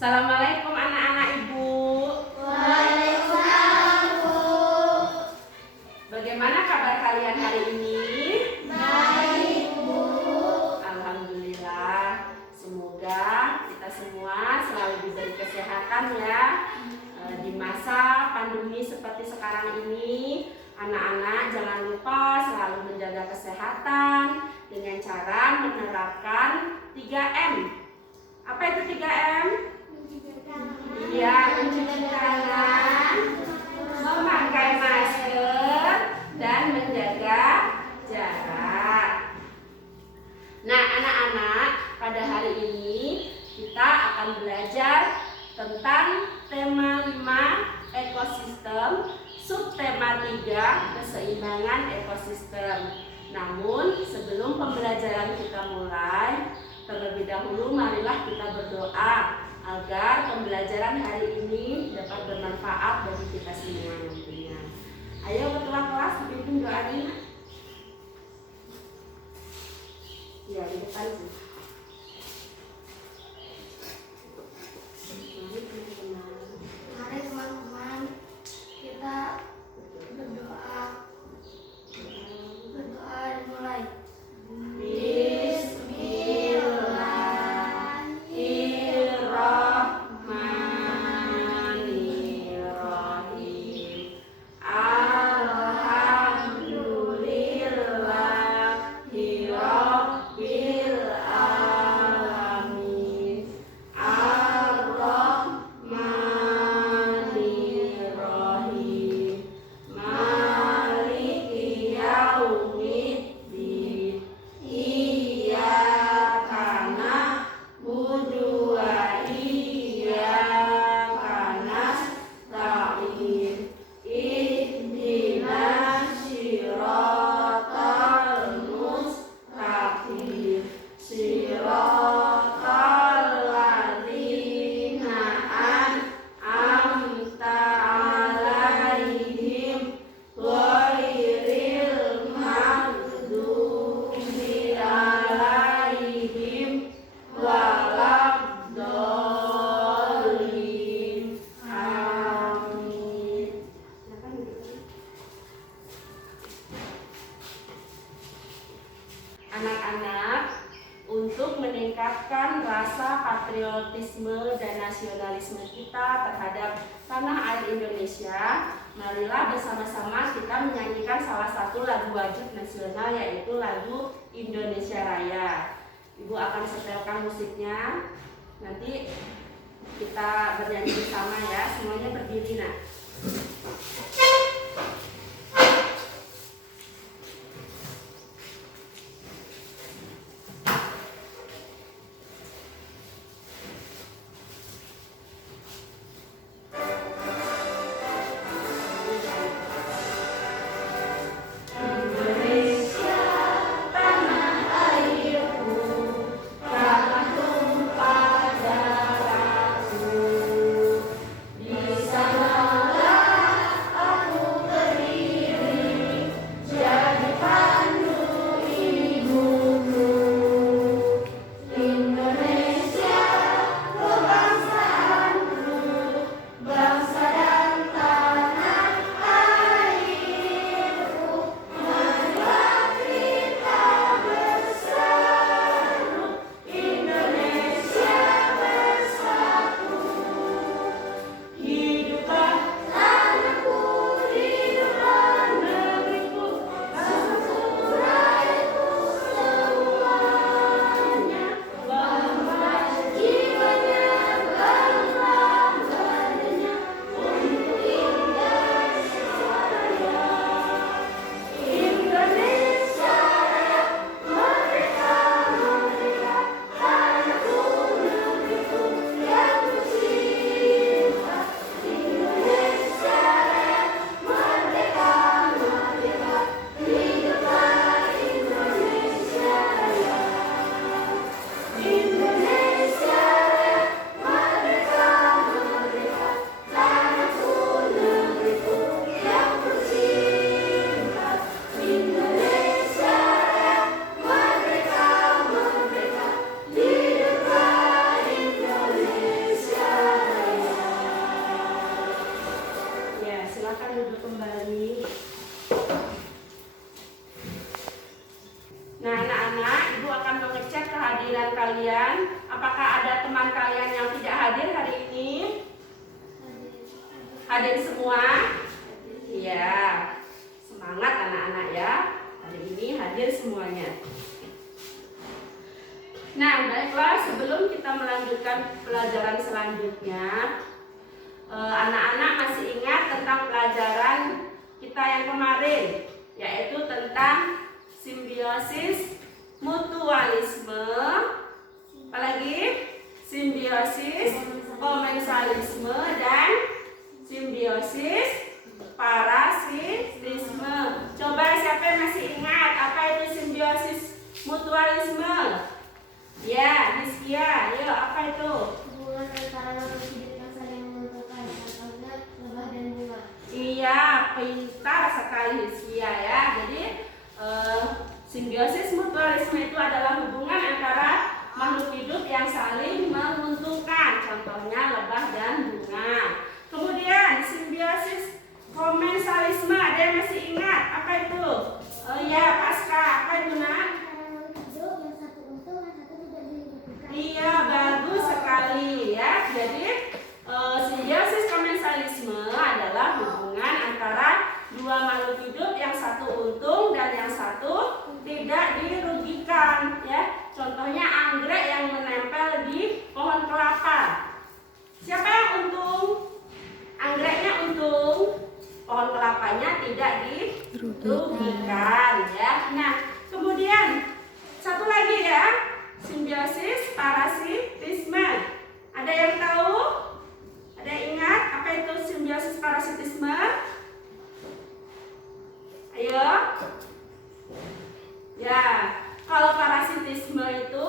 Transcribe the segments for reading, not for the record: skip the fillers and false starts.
Assalamualaikum anak-anak Ibu. Waalaikumsalam, Bu. Bagaimana kabar kalian hari ini? Baik, Bu. Alhamdulillah. Semoga kita semua selalu diberi kesehatan ya. Di masa pandemi seperti sekarang ini, anak-anak jangan lupa selalu menjaga kesehatan dengan cara menerapkan 3M. Apa itu 3M? Iya, mencuci tangan, memakai masker, dan menjaga jarak. Nah, anak-anak, pada hari ini kita akan belajar tentang tema 5 ekosistem, subtema 3 keseimbangan ekosistem. Namun, sebelum pembelajaran kita mulai, terlebih dahulu marilah kita berdoa agar pembelajaran hari ini dapat bermanfaat bagi kita semua nantinya. Ayo ketua kelas dipimpin doanya. Ya, di depan sih. Mari teman-teman kita berdoa. Berdoa dimulai. Anak-anak, untuk meningkatkan rasa patriotisme dan nasionalisme kita terhadap tanah air Indonesia, marilah bersama-sama kita menyanyikan salah satu lagu wajib nasional, yaitu lagu Indonesia Raya. Ibu akan setelkan musiknya, nanti kita bernyanyi bersama ya, semuanya berdiri nak. Di sanalah teman-teman kalian yang tidak hadir hari ini? Hadir semua? Iya. Semangat anak-anak ya. Hari ini hadir semuanya. Nah, baiklah, sebelum kita melanjutkan pelajaran selanjutnya, anak-anak masih ingat tentang pelajaran kita yang kemarin, yaitu tentang simbiosis, mutualisme, apalagi simbiosis, komensalisme, dan simbiosis parasitisme. Coba siapa yang masih ingat apa itu simbiosis mutualisme? Ya, Hizkia, yuk apa itu? Hubungan antara makhluk hidup yang saling menguntungkan, contohnya lebah dan bunga. Iya, pintar sekali Hizkia ya. Jadi simbiosis mutualisme itu adalah hubungan antara makhluk hidup yang saling menguntungkan, contohnya lebah dan bunga. Kemudian simbiosis komensalisme, ada yang masih ingat apa itu? Ya, Pasca, apa itu nak? Iya, bagus sekali ya. Jadi simbiosis komensalisme adalah hubungan antara dua makhluk hidup, yang satu untung dan yang satu tidak dirugikan ya. Contohnya anggrek yang menempel di pohon kelapa. Siapa yang untung? Anggreknya untung, pohon kelapanya tidak dirugikan ya. Nah, kemudian satu lagi ya, simbiosis parasitisme. Ada yang tahu? Ada yang ingat apa itu simbiosis parasitisme? Ayo. Ya, kalau parasitisme itu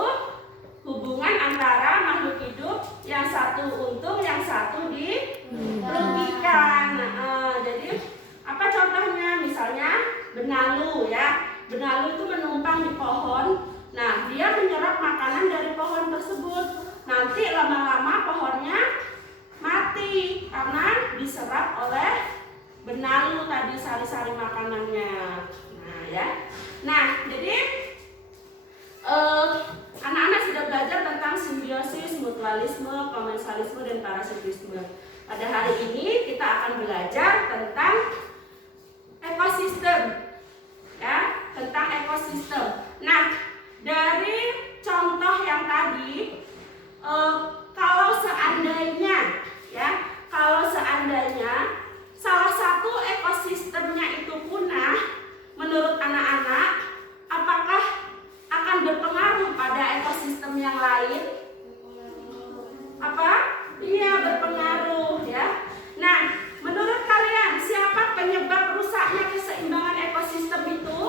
hubungan antara makhluk hidup yang satu untung, yang satu dirugikan. Jadi apa contohnya? Misalnya benalu ya. Benalu itu menumpang di pohon. Nah, dia menyerap makanan dari pohon tersebut. Nanti lama-lama pohonnya mati karena diserap oleh benalu tadi sari-sari makanannya. Nah, ya. Nah, jadi anak-anak sudah belajar tentang simbiosis, mutualisme, komensalisme, dan parasitisme. Pada hari ini kita akan belajar tentang ekosistem, ya, tentang ekosistem. Nah, dari contoh yang tadi, kalau seandainya, ya, kalau seandainya salah satu ekosistemnya itu punah, menurut anak-anak, apakah akan berpengaruh pada ekosistem yang lain? Apa? Iya, berpengaruh ya. Nah, menurut kalian siapa penyebab rusaknya keseimbangan ekosistem itu?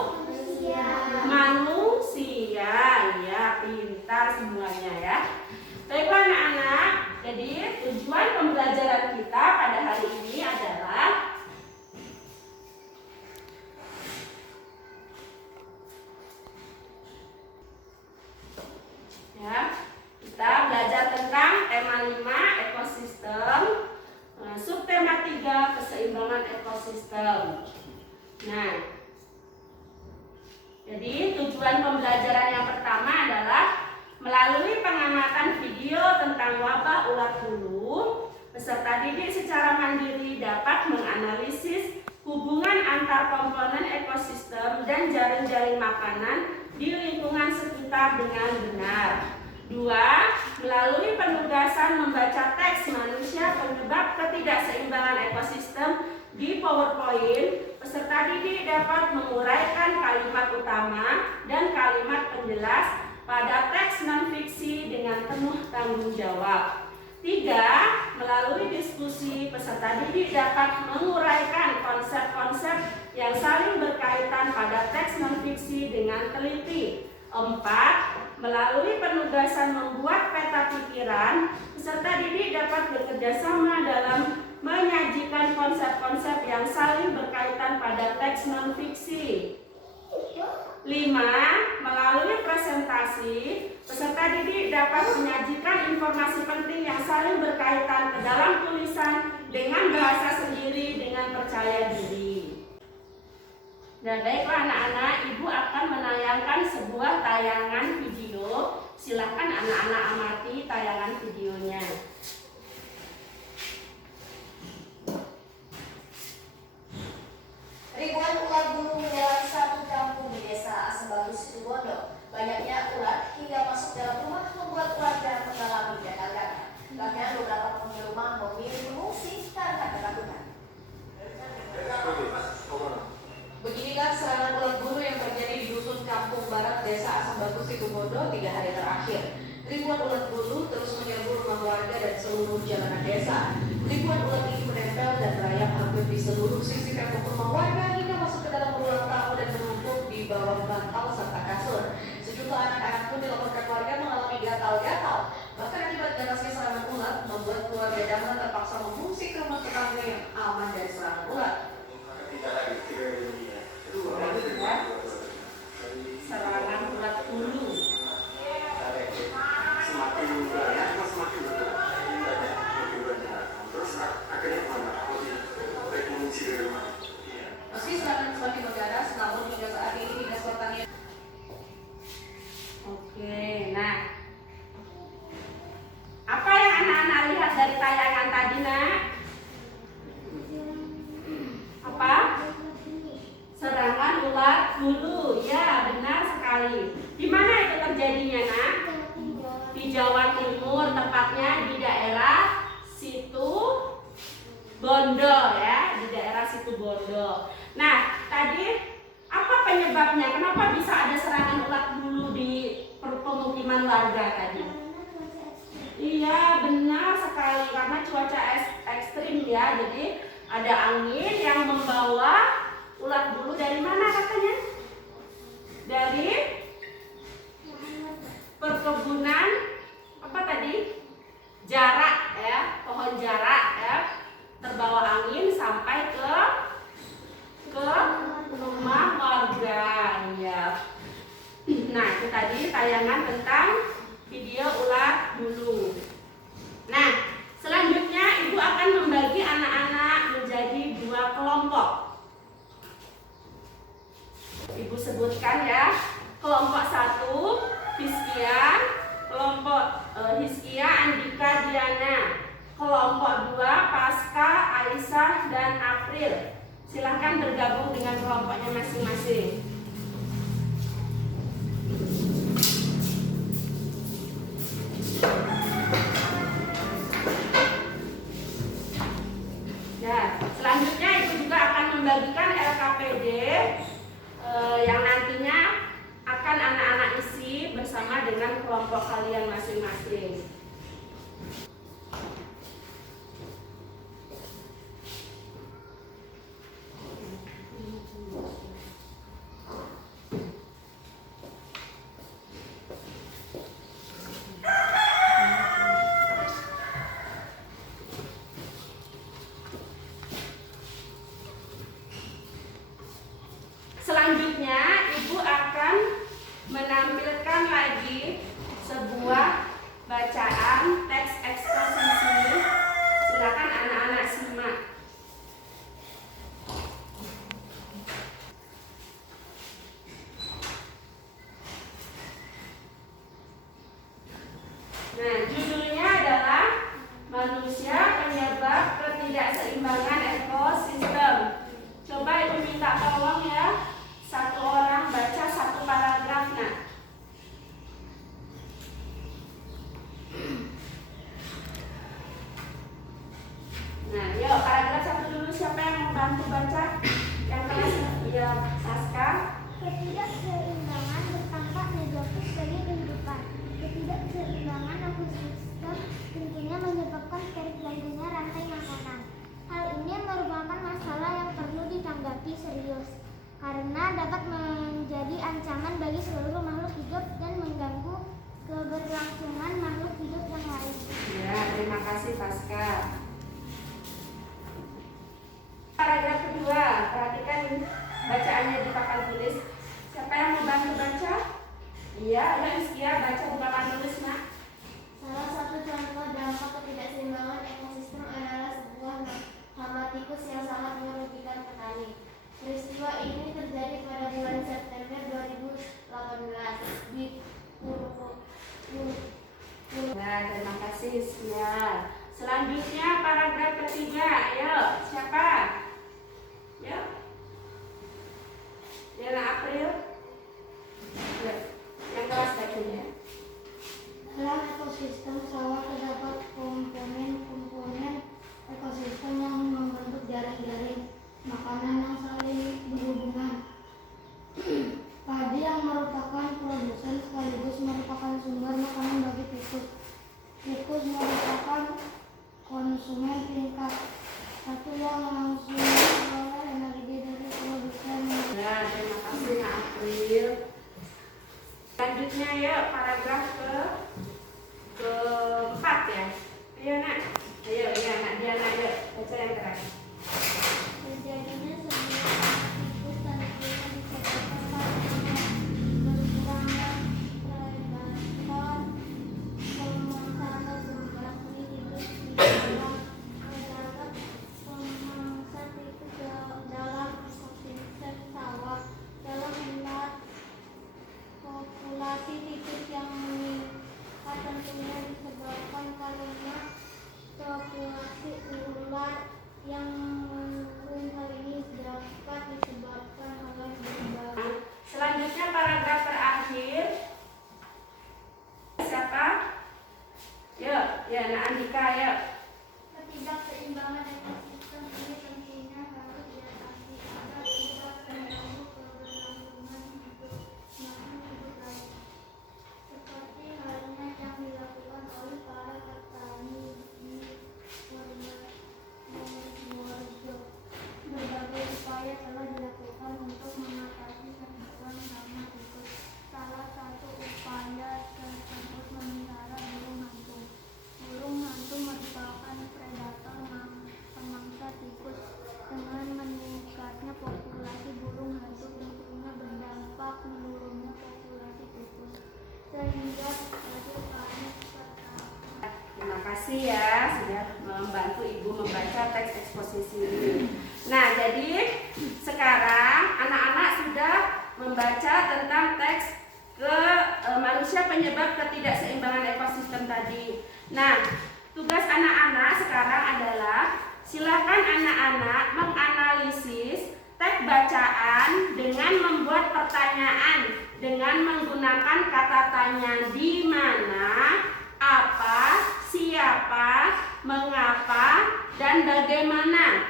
Manusia. Ya, pintar semuanya ya. Baiklah anak-anak, jadi tujuan pembelajaran kita pada hari ini adalah ya, kita belajar tentang tema 5 ekosistem, subtema 3 keseimbangan ekosistem. Nah, jadi tujuan pembelajaran yang pertama adalah melalui pengamatan video tentang wabah ulat bulu, peserta didik secara mandiri dapat menganalisis hubungan antar komponen ekosistem dan jaring-jaring makanan di lingkungan sekitar dengan benar. 2. Melalui penugasan membaca teks manusia penyebab ketidakseimbangan ekosistem di PowerPoint, peserta didik dapat menguraikan kalimat utama dan kalimat penjelas pada teks non-fiksi dengan penuh tanggung jawab. 3. Melalui diskusi, peserta didik dapat menguraikan konsep-konsep yang saling berkaitan pada teks non-fiksi dengan teliti. 4. Melalui penugasan membuat peta pikiran, peserta didik dapat bekerjasama dalam menyajikan konsep-konsep yang saling berkaitan pada teks non-fiksi. 5. Melalui presentasi, peserta didik dapat menyajikan informasi penting yang saling berkaitan ke dalam tulisan dengan bahasa sendiri dengan percaya diri. Dan baiklah anak-anak, Ibu akan menayangkan sebuah tayangan video. Silakan anak-anak amati tayangan video. desa. Ribuan ulat ini menempel dan merayap hampir di seluruh sisi tembok rumah warga hingga masuk ke dalam ruang tamu dan menumpuk di bawah bantal serta kasur. Sejumlah anak-anak pun dilaporkan warga mengalami gatal-gatal. Bahkan akibat derasnya serangan ulat membuat keluarga Dahlan terpaksa mengungsi ke rumah tetangga yang aman dari serangan ulat. Serangan ulat bulu. Meski serangan semakin mengganas, namun hingga saat ini Dinas Pertanian. Oke, nah apa yang anak-anak lihat dari tayangan tadi, nak? Apa? Serangan ulat bulu. Ya, benar sekali. Di mana itu terjadinya, nak? Di Jawa Timur, tepatnya di daerah Situ Bondo, ya, di daerah Situ Bondo. Nah, tadi apa penyebabnya? Kenapa bisa ada serangan ulat bulu di pemukiman warga tadi? Iya, benar sekali, karena cuaca ekstrim, ya. Jadi ada angin yang membawa ulat bulu dari mana katanya? Dari perkebunan apa tadi? Jarak, ya, pohon jarak, ya, terbawa angin sampai ke rumah warga, ya. Nah, itu tadi tayangan tentang video ulat bulu. Nah, selanjutnya ibu akan membagi anak-anak menjadi 2 kelompok. Ibu sebutkan, ya. Kelompok 1 Hizkia, kelompok Hizkia Andika Diana, kelompok 2 Pasca, Aisyah, dan April. Silahkan bergabung dengan kelompoknya masing-masing. Nah, selanjutnya ibu juga akan membagikan LKPD yang nantinya akan anak-anak isi bersama dengan kelompok kalian masing-masing. Selanjutnya, ibu akan menampilkan lagi sebuah bacaan teks eksposisi. Silakan anak-anak simak. Nah, judulnya adalah Manusia Penyebab Ketidakseimbangan Ekosistem. Coba ibu minta tolong, ya. Satu orang baca 1 paragraf, nak. Nah, yuk paragraf 1 dulu. Siapa yang mau bantu baca? Yang kelas ya, Pasca. Ketidakseimbangan berdampak negatif bagi kehidupan. Ketidakseimbangan ekosistem tentunya menyebabkan terganggunya rantai makanan. Hal ini merupakan masalah yang perlu ditanggapi serius, karena dapat menjadi ancaman bagi seluruh makhluk hidup dan mengganggu keberlangsungan makhluk hidup yang lain. Ya, terima kasih Pasca. Paragraf kedua, perhatikan bacaannya di papan tulis. Siapa yang mau bantu baca? Iya, Hizkia, baca di papan tulis, nak. Salah satu contoh dampak ketidakseimbangan ekosistem adalah sebuah hama tikus yang sangat merugikan petani. Peristiwa ini terjadi pada bulan September 2018 di Ya, terima kasih Hizkia. Selanjutnya paragraf ketiga, ayo siapa? Ya, Diana April. Ya, yang kelas bajunya. dalam ekosistem sawah terdapat komponen-komponen ekosistem yang membentuk jaring-jaring makanan yang saling berhubungan. Padi yang merupakan produsen sekaligus merupakan sumber makanan bagi tikus. Tikus merupakan konsumen Ayo nak, ayo ya nak Diana, ayo baca yang terakhir. Terjadinya semua tikus dan betina disebabkan karena berkurangnya predator pemangsa berbasmi hidup di dalam terdapat pemangsa tikus dalam ekosistem sawah. Dalam melihat populasi tikus yang meningkat tentunya disebabkan karena populasi ular yang menurun. Hal ini dapat disebabkan oleh berbagai. Selanjutnya paragraf terakhir. Siapa? Yuk, ya nak Andika, yuk. Ketidakseimbangan ekosistem ini tentunya harus diatasi agar tidak terganggu keberlangsungan hidup makhluk lain. Seperti halnya yang dilakukan oleh para petani di Purworejo. Berbagai upaya telah dilakukan untuk mengatasi kehidupan hama tikus. Salah satu upaya tersebut memelihara burung hantu. Burung hantu merupakan predator pemangsa tikus. Dengan meningkatnya populasi burung hantu tentunya berdampak menurunnya populasi tikus, sehingga kehidupannya terganggu. Terima kasih ya sudah membantu Ibu membaca teks eksposisi ini. Nah, jadi sekarang anak-anak sudah membaca tentang teks manusia penyebab ketidakseimbangan ekosistem tadi. Nah, tugas anak-anak sekarang adalah silakan anak-anak menganalisis teks bacaan dengan membuat pertanyaan dengan menggunakan kata tanya di mana, apa, siapa, mengapa, dan bagaimana.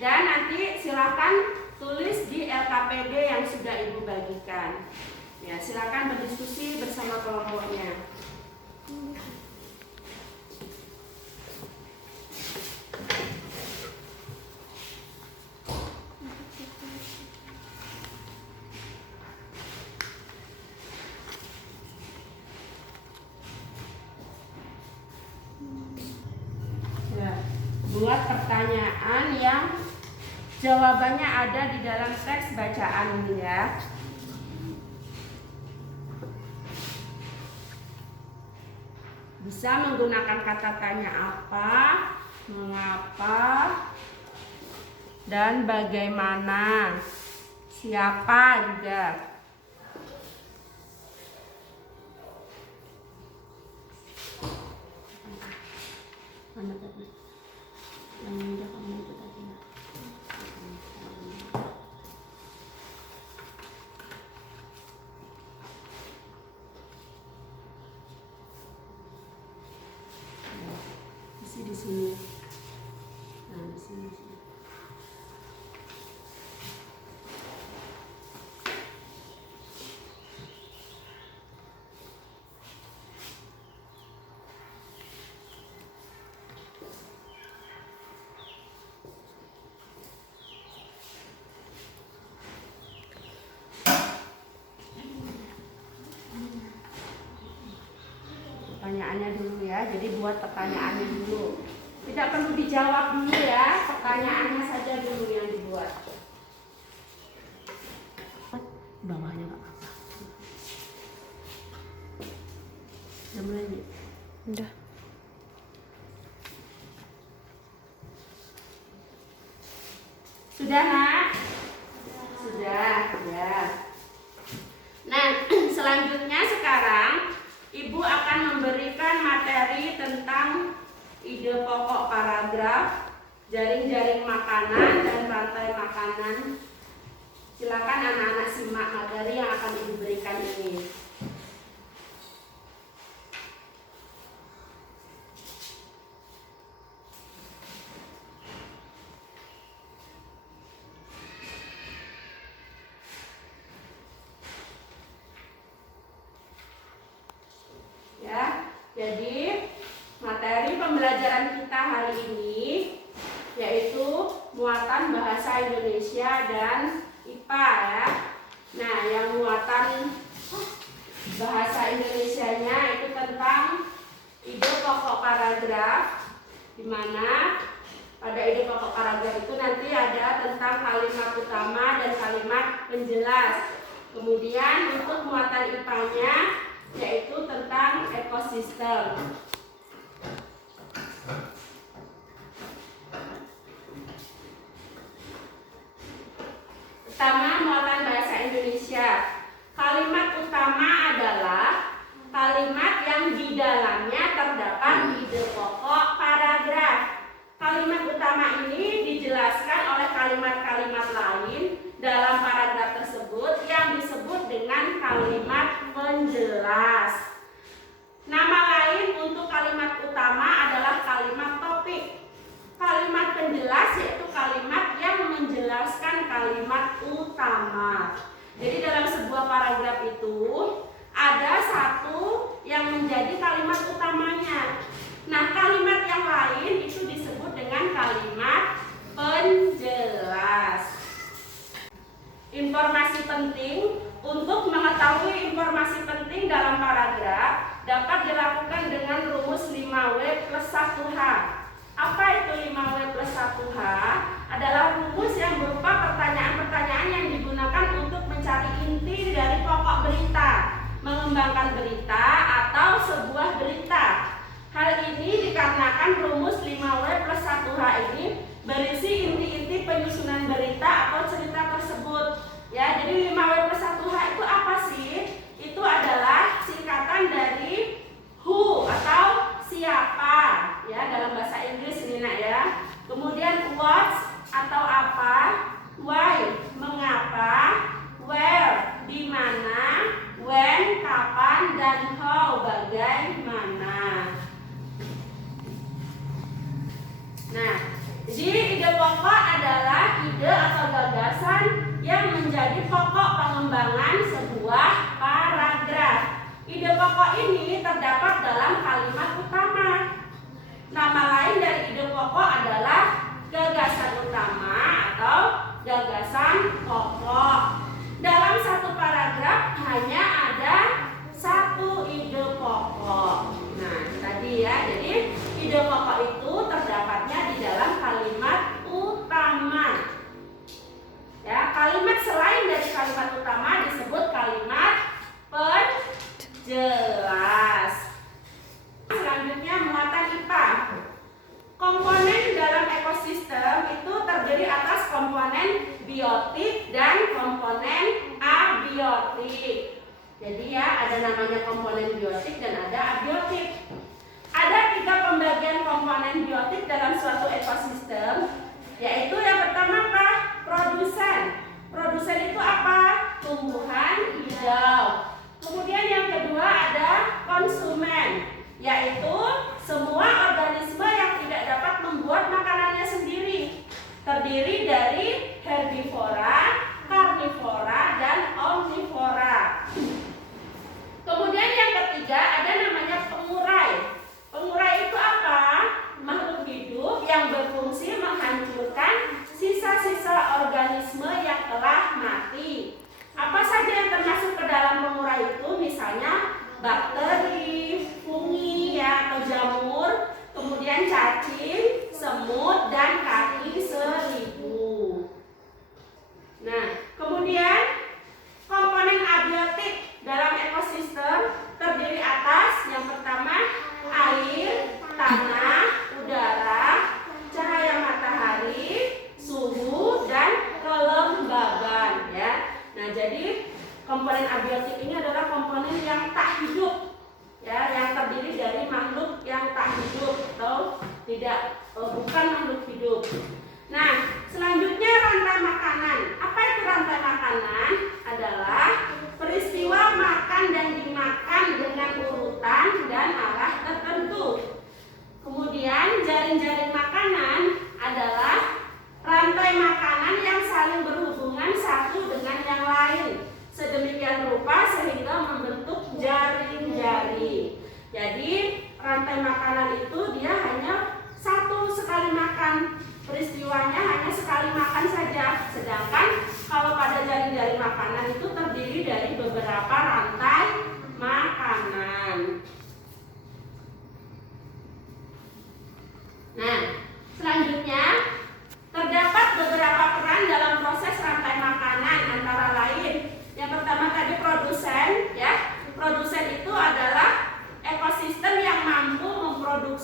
Dan nanti silakan tulis di LKPD yang sudah Ibu bagikan. Ya, silakan berdiskusi bersama kelompoknya. Ya, buat pertanyaan yang jawabannya ada di dalam teks bacaan ini ya. Bisa menggunakan kata tanya apa, mengapa, dan bagaimana. Siapa juga. Mana tadi? Yang udah kamu itu tadi. Di sini. Nah, di sini. Pertanyaannya dulu ya, jadi buat pertanyaannya dulu. Tidak perlu dijawab dulu ya, pertanyaannya saja dulu yang dibuat. Bawahnya nggak apa-apa. Udah mulai nih? Udah. Sudah nak? Sudah, ya. Nah, selanjutnya sekarang Ibu akan memberikan materi tentang ide pokok paragraf, jaring-jaring makanan, dan rantai makanan. Silakan anak-anak simak materi yang akan Ibu berikan ini. Ya, jadi materi pembelajaran kita hari ini yaitu muatan bahasa Indonesia dan IPA ya. Nah, yang muatan bahasa Indonesianya itu tentang ide pokok paragraf, di mana pada ide pokok paragraf itu nanti ada tentang kalimat utama dan kalimat penjelas. Kemudian untuk muatan IPA-nya yaitu tentang ekosistem. Pertama, muatan bahasa Indonesia. Kalimat utama adalah kalimat yang di dalamnya terdapat ide pokok paragraf. Kalimat utama ini dijelaskan oleh kalimat-kalimat lain dalam paragraf tersebut yang disebut dengan kalimat penjelas. Nama lain untuk kalimat utama adalah kalimat topik. Kalimat penjelas yaitu kalimat yang menjelaskan kalimat utama. Jadi dalam sebuah paragraf itu ada satu yang menjadi kalimat utamanya. Nah, kalimat yang lain itu disebut dengan kalimat penjelas. Informasi penting. Untuk mengetahui informasi penting dalam paragraf dapat dilakukan dengan rumus 5W plus 1H. Apa itu 5W plus 1H? Adalah rumus yang berupa pertanyaan-pertanyaan yang digunakan untuk mencari inti dari pokok berita, mengembangkan berita atau sebuah berita. Hal ini dikarenakan rumus 5W plus 1H ini berisi inti-inti penyusunan berita atau cerita tersebut. Ya, jadi 5W plus 1H itu apa sih? Itu adalah singkatan dari who atau siapa, ya, dalam bahasa Inggris ini nak ya. Kemudian what atau apa, why mengapa, where di mana, when kapan, dan how bagaimana. Nah, jadi ide pokok adalah ide atau gagasan yang menjadi pokok pengembangan sebuah paragraf. Ide pokok ini terdapat dalam kalimat utama. Nama lain dari ide pokok adalah gagasan utama atau gagasan pokok. Dalam satu paragraf hanya ada satu ide pokok. Nah, tadi ya, jadi ide pokok itu terdapatnya di dalam kalimat utama. Ya, kalimat selain dari kalimat utama disebut kalimat penjelas. Selanjutnya muatan IPA. Komponen dalam ekosistem itu terdiri atas komponen biotik dan komponen abiotik. Jadi ya, ada namanya komponen biotik dan ada abiotik. Ada 3 pembagian komponen biotik dalam suatu ekosistem, yaitu yang pertama apa? Produsen. Produsen itu apa? Tumbuhan hijau. Kemudian yang kedua ada konsumen, yaitu semua organisme yang tidak dapat membuat makanannya sendiri. Terdiri dari herbivora, karnivora, dan omnivora. Kemudian yang ketiga ada namanya pengurai. Pengurai itu apa? Makhluk hidup yang berfungsi menghancurkan sisa-sisa organisme yang telah mati. Apa saja yang termasuk ke dalam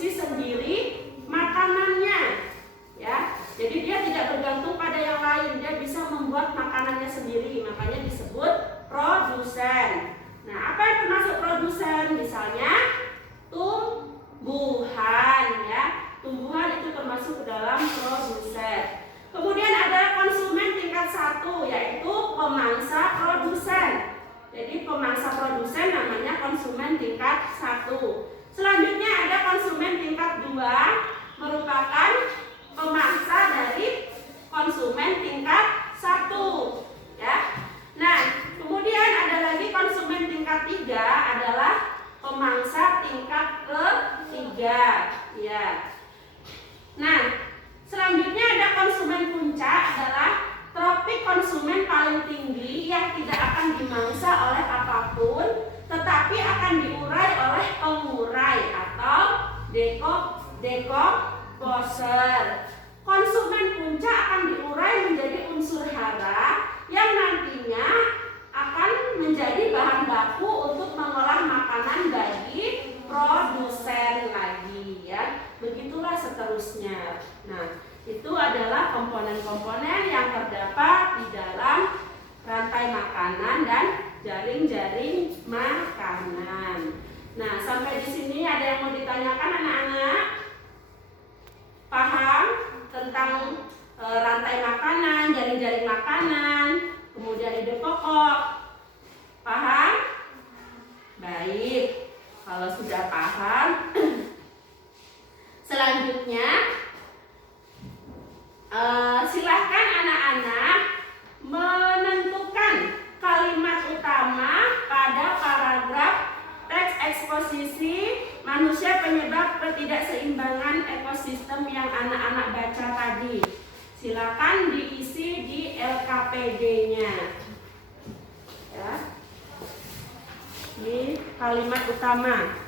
memproduksi sendiri makanannya. Ya, jadi dia tidak bergantung pada yang lain, dia bisa membuat makanannya sendiri, makanya disebut produsen. Nah, apa yang termasuk produsen? Misalnya tumbuhan, ya. Tumbuhan itu termasuk ke dalam produsen. Kemudian ada konsumen tingkat 1, yaitu pemangsa produsen. Jadi pemangsa produsen namanya konsumen tingkat 1. Selanjutnya ada konsumen tingkat 2, merupakan pemangsa dari konsumen tingkat 1, ya. Nah, kemudian ada lagi konsumen tingkat 3 adalah pemangsa tingkat ketiga, ya. Nah, selanjutnya ada konsumen puncak adalah topik konsumen paling tinggi yang tidak akan dimangsa oleh apapun, tetapi akan diurai oleh pengurai atau dekomposer. Konsumen puncak akan diurai menjadi unsur hara yang nantinya akan menjadi bahan baku untuk mengolah makanan bagi produsen lagi, ya. Begitulah seterusnya. Nah, itu adalah komponen-komponen yang terdapat di dalam rantai makanan dan jaring-jaring makanan. Nah, sampai di sini ada yang mau ditanyakan anak-anak? Paham tentang rantai makanan, jaring-jaring makanan, kemudian ide pokok? Paham? Baik. Kalau sudah paham, selanjutnya silahkan anak-anak menentukan kalimat utama pada paragraf teks eksposisi manusia penyebab ketidakseimbangan ekosistem yang anak-anak baca tadi. Silakan diisi di LKPD-nya. Ya. Ini kalimat utama.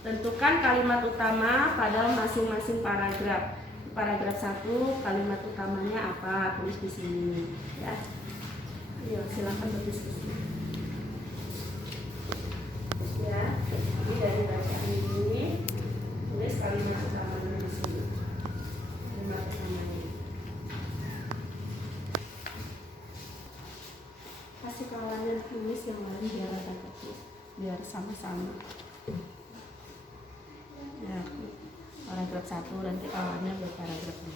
Tentukan kalimat utama pada masing-masing paragraf. Paragraf 1 kalimat utamanya apa? Tulis di sini, ya. Ayo, silakan tulis di sini. Ya, jadi dari bacaan ini tulis kalimat utamanya di sini. Kalimat utamanya. Kasih kawannya tulis yang lain biar ada ketik, biar sama-sama. Ya, paragraf 1 nanti kawannya buat paragraf 2.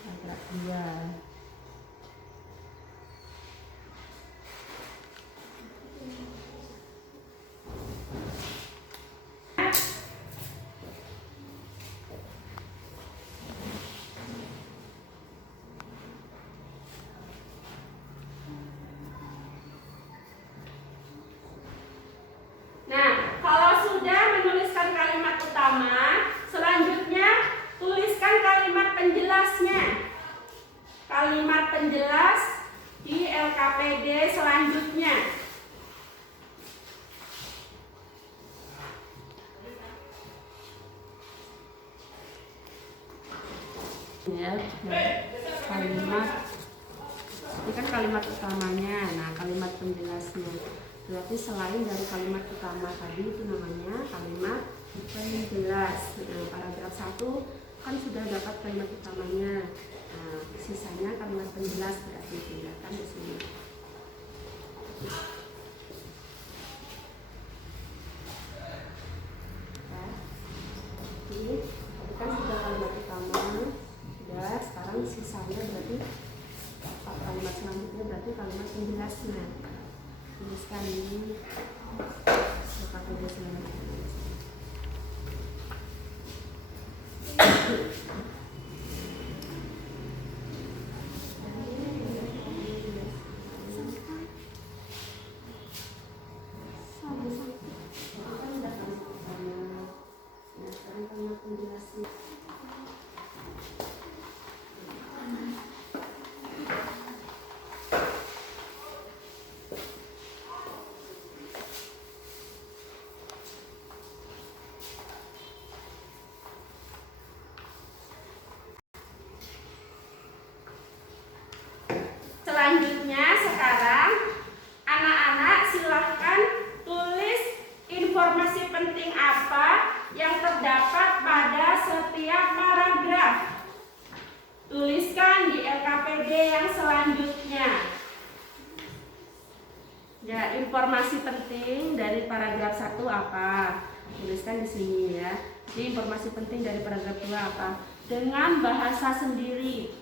Paragraf 2. Nah, kalau sudah menuliskan kalimat utama, selanjutnya tuliskan kalimat penjelasnya. Kalimat penjelas di LKPD selanjutnya. Ya, kalimat ini kan kalimat utamanya. Nah, kalimat penjelasnya. Berarti selain dari kalimat utama tadi itu namanya kalimat penjelas. Nah, paragraf 1 kan sudah dapat kalimat utamanya. Nah, sisanya kalimat penjelas berarti dipindahkan di sini. Ini kan sudah kalimat utama, sudah. Sekarang sisanya berarti kalimat selanjutnya berarti kalimat penjelasnya. Tuliskan ini pakai bahasa Indonesia. Selanjutnya sekarang anak-anak silahkan tulis informasi penting apa yang terdapat pada setiap paragraf. Tuliskan di LKPD yang selanjutnya. Ya, informasi penting dari paragraf 1 apa? Tuliskan di sini ya. Jadi informasi penting dari paragraf 2 apa? Dengan bahasa sendiri.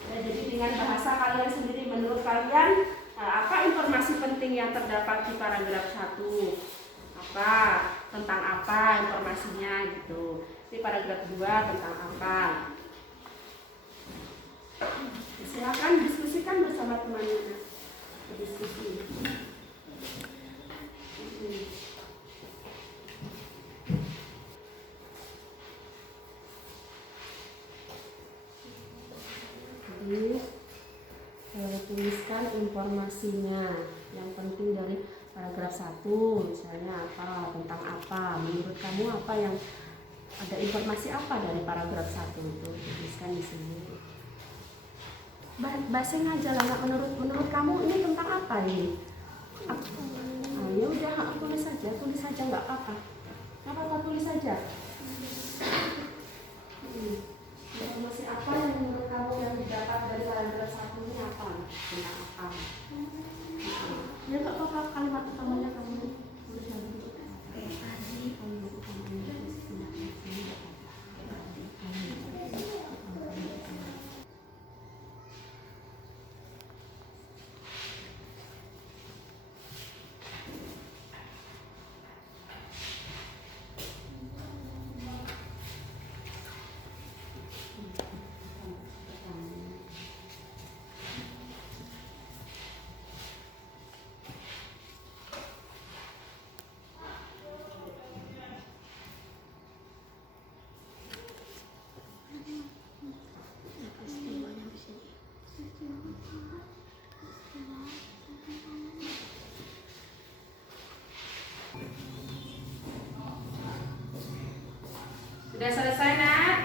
Ya, jadi dengan bahasa kalian sendiri, menurut kalian apa informasi penting yang terdapat di paragraf 1? Apa? Tentang apa informasinya gitu. Di paragraf 2 tentang apa? Silakan diskusikan bersama teman-teman. Diskusi. Jadi tuliskan informasinya yang penting dari paragraf 1, misalnya apa, tentang apa, menurut kamu apa yang ada informasi apa dari paragraf 1 itu, tuliskan di sini. Bahasa aja lah, menurut kamu ini tentang apa ini? Ya udah, tulis saja nggak apa-apa. Nggak apa-apa, tulis saja. Informasi apa yang menurut kamu yang didapat dari paragraf 1 ini apa? Tentang apa? Ya nggak apa-apa, kalimat utamanya kamu tulis lagi. Kalimat utamanya Sudah selesai, Nak?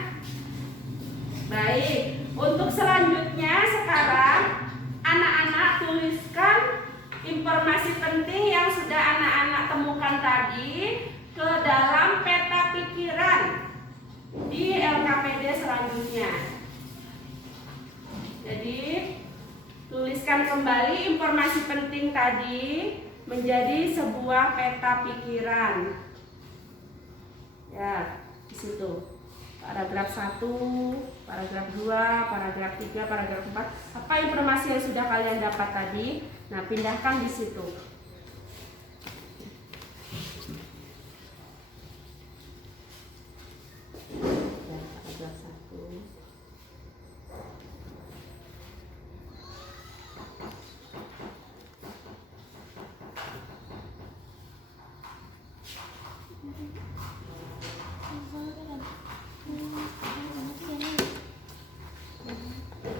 Baik, untuk selanjutnya sekarang anak-anak tuliskan informasi penting yang sudah anak-anak temukan tadi ke dalam peta pikiran di LKPD selanjutnya. Jadi, tuliskan kembali informasi penting tadi menjadi sebuah peta pikiran. Ya, di situ. Paragraf 1, paragraf 2, paragraf 3, paragraf 4. Apa informasi yang sudah kalian dapat tadi? Nah, pindahkan di situ. Ya, paragraf 1.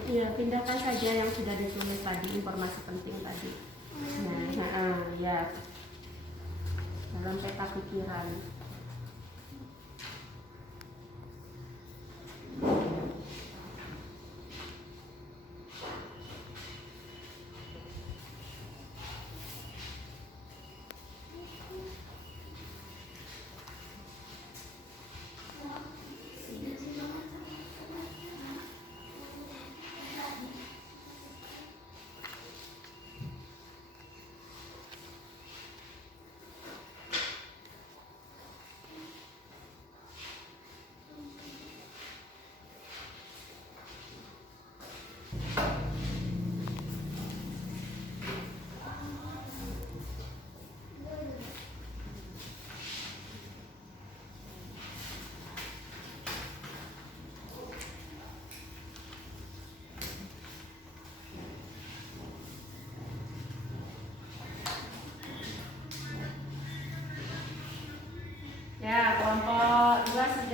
Ya, pindahkan saja yang sudah ditulis tadi, informasi penting tadi. Nah, ya, dalam peta pikiran.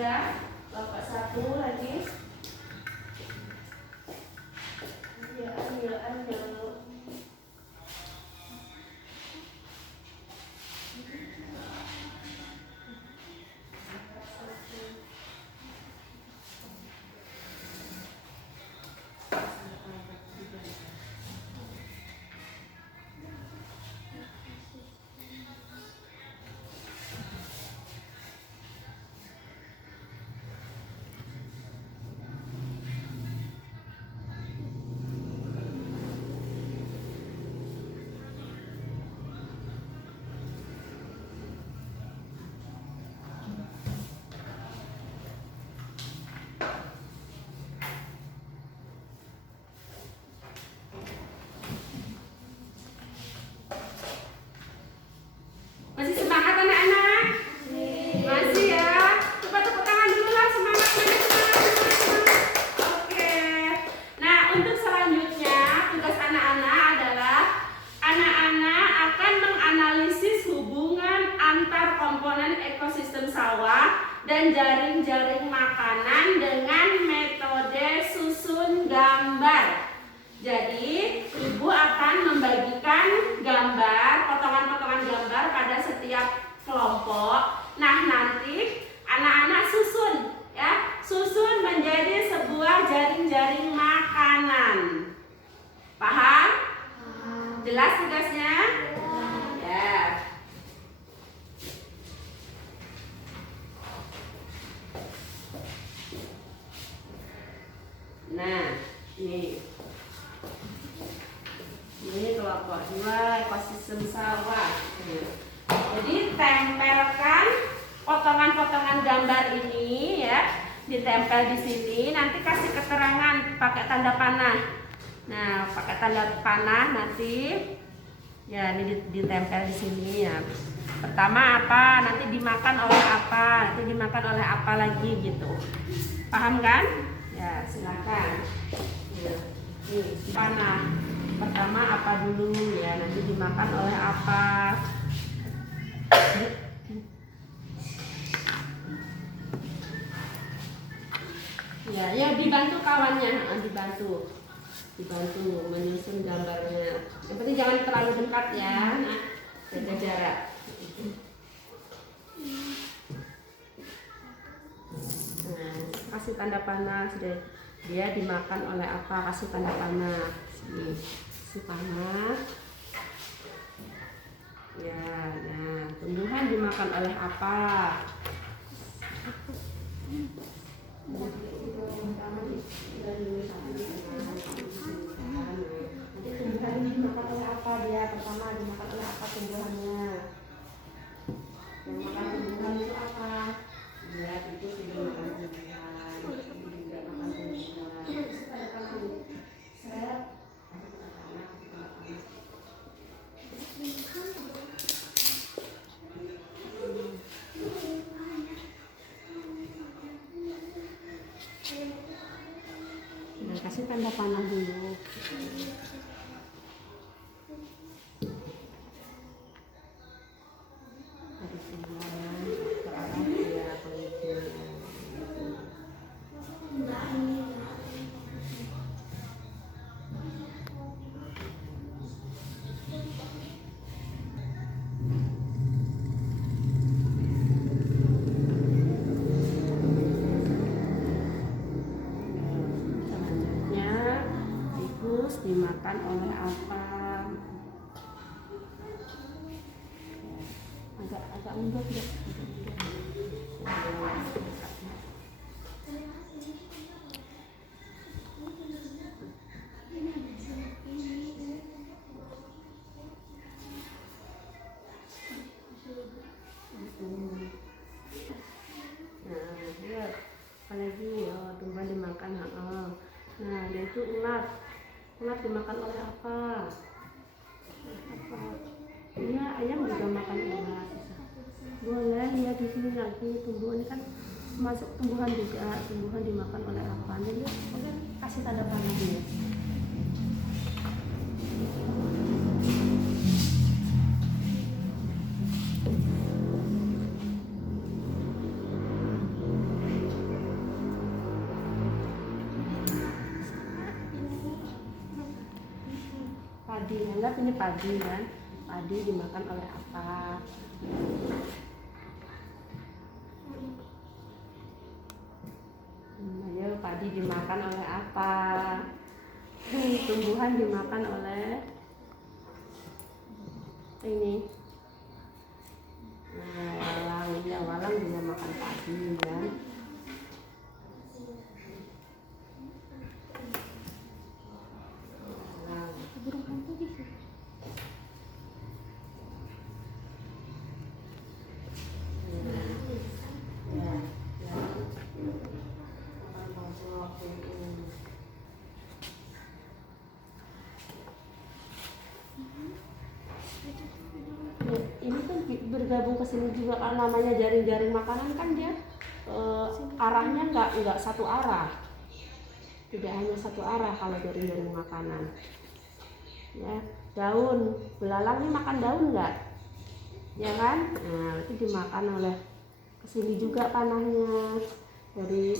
sudah, kelompok 1 lagi. Ayo. Masih semangat anak-anak? Masih ya? Coba tepuk tangan dulu lah, semangat. Oke. Nah, untuk selanjutnya tugas anak-anak adalah anak-anak akan menganalisis hubungan antar komponen ekosistem sawah dan jaring-jaring makanan dengan metode susun gambar. Jadi, Ibu akan membagikan gambar, potongan-potongan gambar pada setiap kelompok. Nah, nanti anak-anak susun ya, susun menjadi sebuah jaring-jaring makanan. Paham? Jelas tugasnya? Ya. Nah, ini kelompok 2 ekosistem sawah. Jadi tempelkan potongan-potongan gambar ini ya, ditempel di sini. Nanti kasih keterangan pakai tanda panah. Nah, pakai tanda panah nanti ya ini ditempel di sini ya. Pertama apa, nanti dimakan oleh apa, nanti dimakan oleh apa lagi gitu. Paham kan? Ya, silakan. Ya, ini panah. Pertama apa dulu ya, nanti dimakan oleh apa. Ya dibantu kawannya, dibantu menyusun gambarnya. Yang penting jangan terlalu dekat ya, jaga jarak. Nah, kasih tanda panah, sudah dia dimakan oleh apa, kasih tanda panah. Sini, kasih panah. Ya, nah, tumbuhan dimakan oleh apa? Nanti tumbuhan ini dimakan oleh apa dia? Pertama dimakan oleh apa tumbuhannya? Yang makan tumbuhan itu apa? Ya, itu tidak makan tumbuhan, ini juga makan tumbuhan. Set. Nah, kasih tanda panah dulu. Dimakan oleh apa? Agak mundur ya. Nah, lihat apalagi ya, tumbuhan dimakan. Nah, dia itu ulat. Ulat dimakan oleh apa? Iya, ayam juga makan ulat. Boleh lihat di sini lagi, tumbuhan ini kan masuk tumbuhan juga. Tumbuhan dimakan oleh apa? Jadi boleh kasih tanda panah ya. padi. Anggap ini padi kan. Padi dimakan oleh apa? Ayo, padi dimakan oleh apa? Tumbuhan dimakan oleh ini. Nah, walang, ya walang juga makan padi kan. Burung hantu di situ. Ini kan bergabung ke sini juga kan, namanya jaring-jaring makanan kan dia arahnya nggak satu arah, tidak hanya satu arah kalau jaring-jaring makanan. Ya, daun belalang ini makan daun nggak? Ya kan? Nah, itu dimakan oleh kesini juga panahnya dari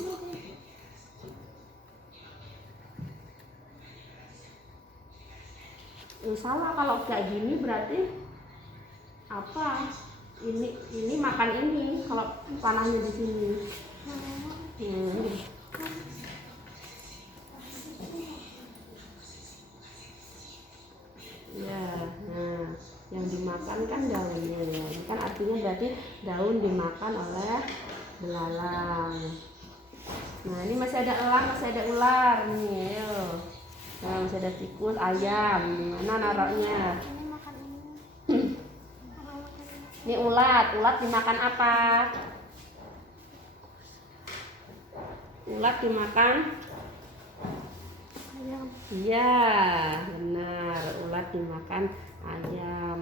salah kalau kayak gini berarti apa? Ini makan ini kalau panahnya di sini. Ya, nah yang dimakan kan daunnya ya. Ini kan artinya berarti daun dimakan oleh belalang. Nah ini masih ada elang, masih ada ular nih, ayo. Nah, masih ada tikus, ayam, di mana naruhnya? Ini makan ini. Ini ulat dimakan apa? Ulat dimakan Ayam. iya, benar. Ulat dimakan ayam.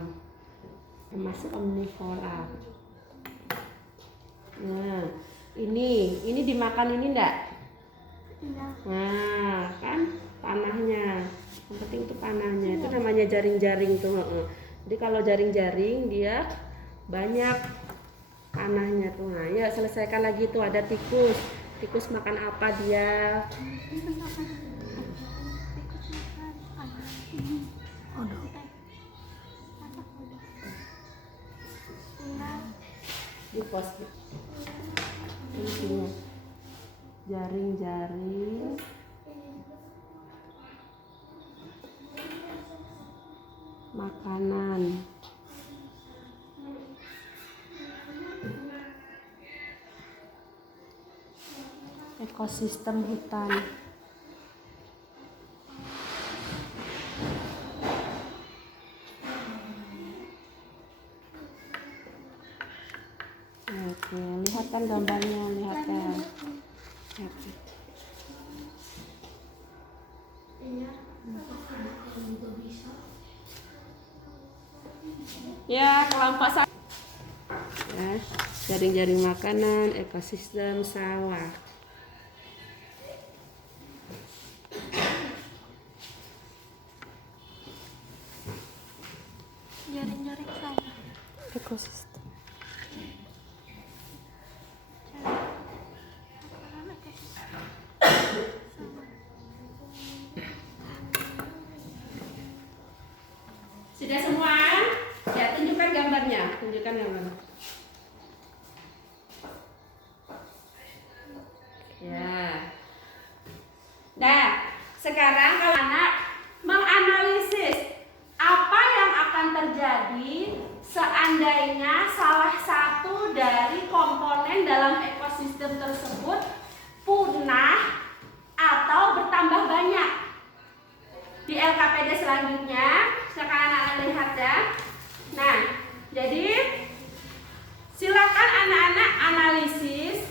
Termasuk omnivora. Nah, ini dimakan ini enggak? Iya. Nah, kan panahnya. Yang penting itu panahnya. Itu namanya jaring-jaring tuh. Jadi kalau jaring-jaring dia banyak panahnya tuh. Nah, ya selesaikan lagi tuh, ada tikus. Tikus makan apa dia? Tikus makan odol. Di pos intinya jaring-jaring makanan. Ekosistem hutan. Oke, lihat kan gambarnya, lihat kan. Ya, kelompok satu. Ya, jaring-jaring makanan, ekosistem sawah. Jaring-jaring sawah. Ekosistem. Sudah semua? Ya, tunjukkan gambarnya. Tunjukkan gambarnya. Ya. Nah, sekarang kalau anak menganalisis apa yang akan terjadi seandainya salah satu dari komponen dalam ekosistem tersebut punah atau bertambah banyak. Di LKPD selanjutnya, sekarang anak-anak lihat ya. Nah, jadi silakan anak-anak analisis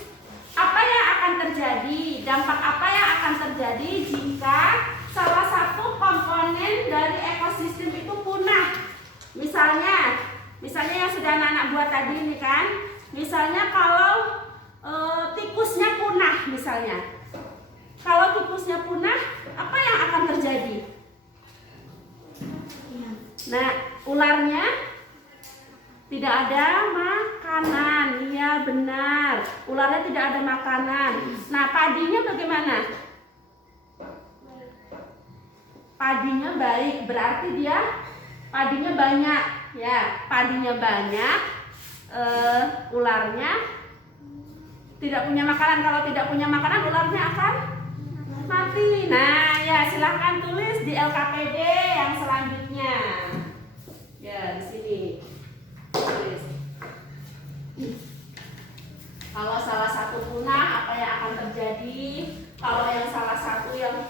apa yang akan terjadi, dampak apa yang akan terjadi jika salah satu komponen dari ekosistem itu punah. Misalnya yang sudah anak-anak buat tadi ini kan, misalnya kalau tikusnya punah misalnya. Kalau tikusnya punah, apa yang akan terjadi? Nah, ularnya tidak ada makanan. Iya benar, ularnya tidak ada makanan. Nah, padinya bagaimana? padinya baik, berarti dia padinya banyak, ya. Padinya banyak, ularnya tidak punya makanan. Kalau tidak punya makanan, ularnya akan mati. Nah, ya silahkan tulis di LKPD yang selanjutnya. Ya, di sini tulis. Kalau salah satu punah, apa yang akan terjadi? Kalau yang salah satu yang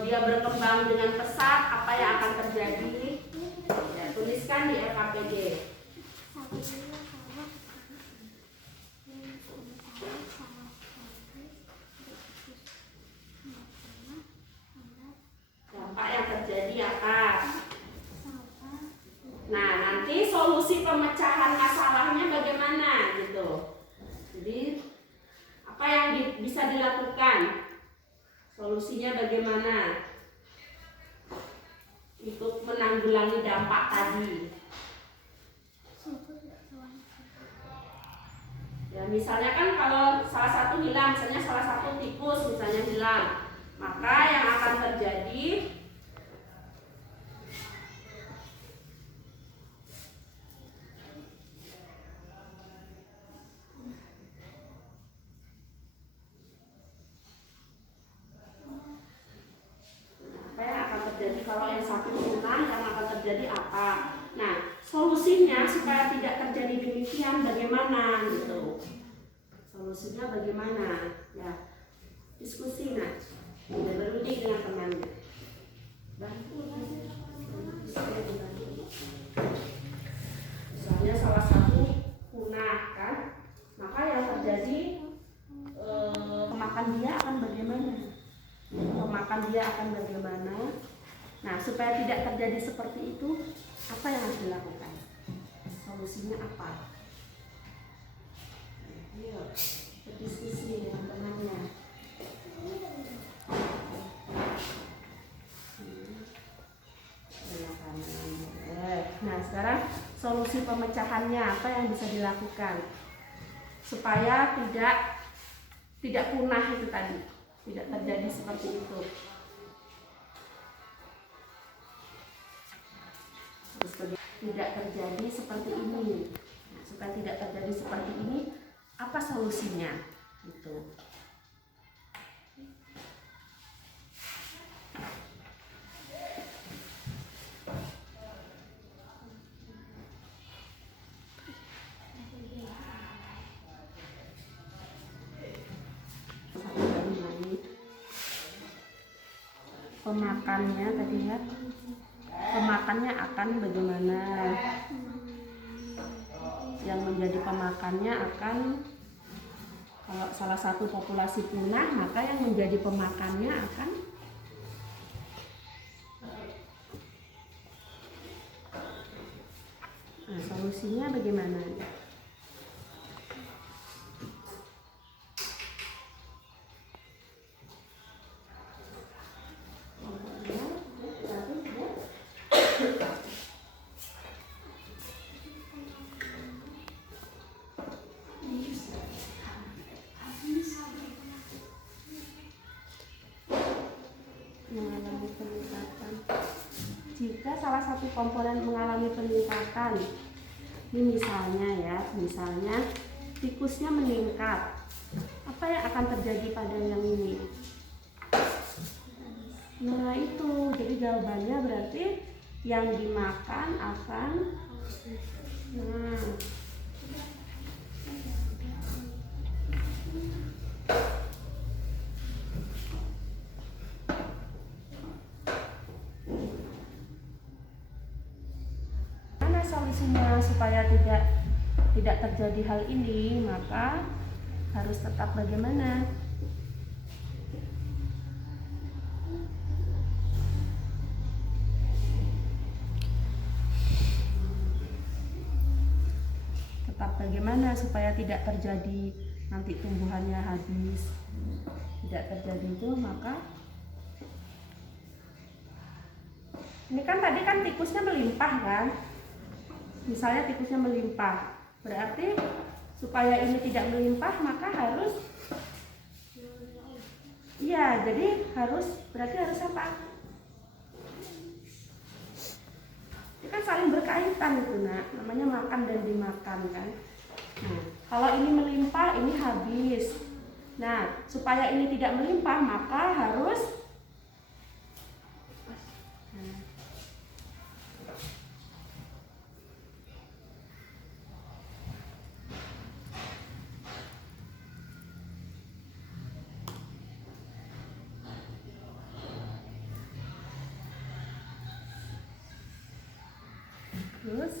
dia berkembang dengan pesat, apa yang akan terjadi? Ya, tuliskan di LKPD. Dampak yang terjadi apa? Nah, nanti solusi pemecahan masalahnya bagaimana gitu. Jadi apa yang bisa dilakukan? Solusinya bagaimana? Untuk menanggulangi dampak tadi. Ya, misalnya kan kalau salah satu hilang, misalnya salah satu tikus misalnya hilang, maka yang akan terjadi kalau yang satu punah, yang akan terjadi apa? Nah, solusinya supaya tidak terjadi demikian bagaimana gitu? Solusinya bagaimana? Ya, diskusi nah, ya, berunding dengan temannya. Misalnya salah satu punah kan, maka yang terjadi pemakan dia akan bagaimana? Pemakan dia akan bagaimana? Nah, supaya tidak terjadi seperti itu, apa yang harus dilakukan? Solusinya apa? Ayo, berdiskusi dengan temannya. Nah, sekarang solusi pemecahannya apa yang bisa dilakukan supaya tidak punah itu tadi, tidak terjadi seperti itu. Tidak terjadi seperti ini. Nah, supaya tidak terjadi seperti ini, apa solusinya? Gitu. Pemakannya tadi ya. Pemakannya akan bagaimana? Yang menjadi pemakannya akan, kalau salah satu populasi punah, maka yang menjadi pemakannya akan solusinya bagaimana? Mengalami peningkatan. Jika salah satu komponen mengalami peningkatan, ini misalnya tikusnya meningkat, apa yang akan terjadi pada yang ini? Nah itu, jadi jawabannya berarti yang dimakan akan mana solusinya supaya tidak terjadi hal ini, maka harus tetap bagaimana? Bagaimana supaya tidak terjadi nanti tumbuhannya habis, tidak terjadi itu, maka ini kan tadi kan tikusnya melimpah kan, misalnya tikusnya melimpah, berarti supaya ini tidak melimpah maka harus, iya, jadi berarti harus apa? kaitan itu nak, namanya makan dan dimakan kan. Nah, kalau ini melimpah, ini habis. Nah, supaya ini tidak melimpah, maka harus terus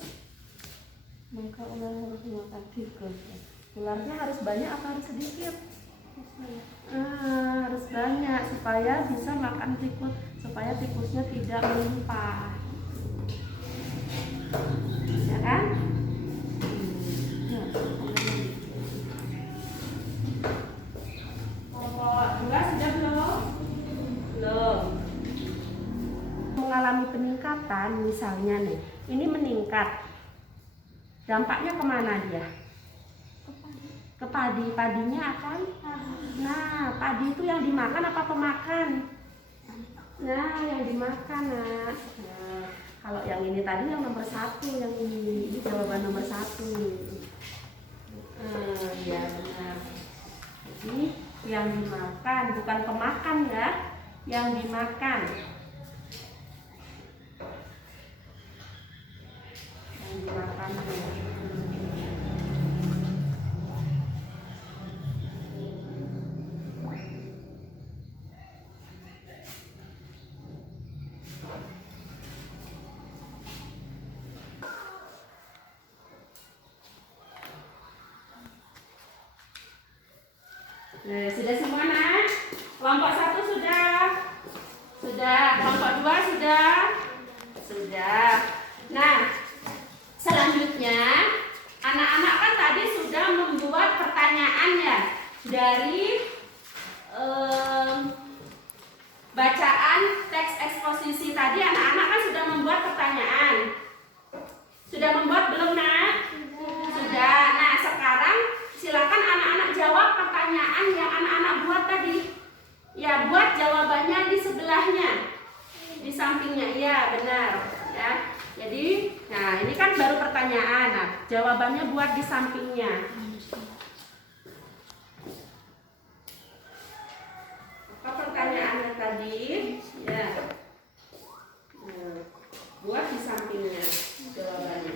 maka ular harus makan tikus. Ularnya harus banyak apa harus sedikit? Harus banyak supaya bisa makan tikus, supaya tikusnya tidak melimpah, ya kan? Kelompok 2 sudah belum? Belum. Mengalami peningkatan, misalnya nih, ini meningkat, dampaknya kemana dia? Ke padi, padinya akan. Nah, padi itu yang dimakan apa pemakan? Nah, yang dimakan nak. Nah, kalau yang ini tadi yang nomor 1, yang ini jawaban nomor 1. Ya benar. Jadi yang dimakan bukan pemakan ya, yang dimakan. Dimakan. Nah, sudah semua nak? Kelompok 1 sudah? Sudah. Kelompok 2 sudah? Sudah. Nah, selanjutnya, anak-anak kan tadi sudah membuat pertanyaan ya dari bacaan teks eksposisi tadi. Anak-anak kan sudah membuat pertanyaan. Sudah membuat belum nak? Sudah. Nah, sekarang silakan anak-anak jawab pertanyaan yang anak-anak buat tadi. Ya, buat jawabannya di sebelahnya, di sampingnya. Iya, benar. Ya. Jadi, nah ini kan baru pertanyaan. Nah, jawabannya buat di sampingnya. Apa pertanyaannya tadi? Ya. Nah, buat di sampingnya jawabannya.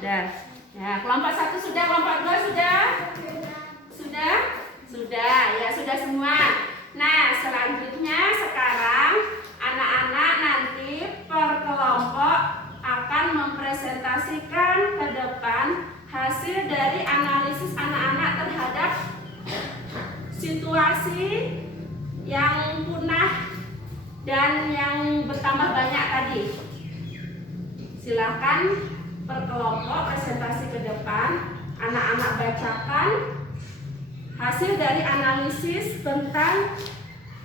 Sudah. Nah, kelompok 1 sudah, kelompok 2 sudah? Sudah? Sudah, ya sudah semua. Nah, selanjutnya sekarang anak-anak nanti per kelompok akan mempresentasikan ke depan hasil dari analisis anak-anak terhadap situasi yang punah dan yang bertambah banyak tadi. Silakan per kelompok presentasi ke depan, anak-anak bacakan hasil dari analisis tentang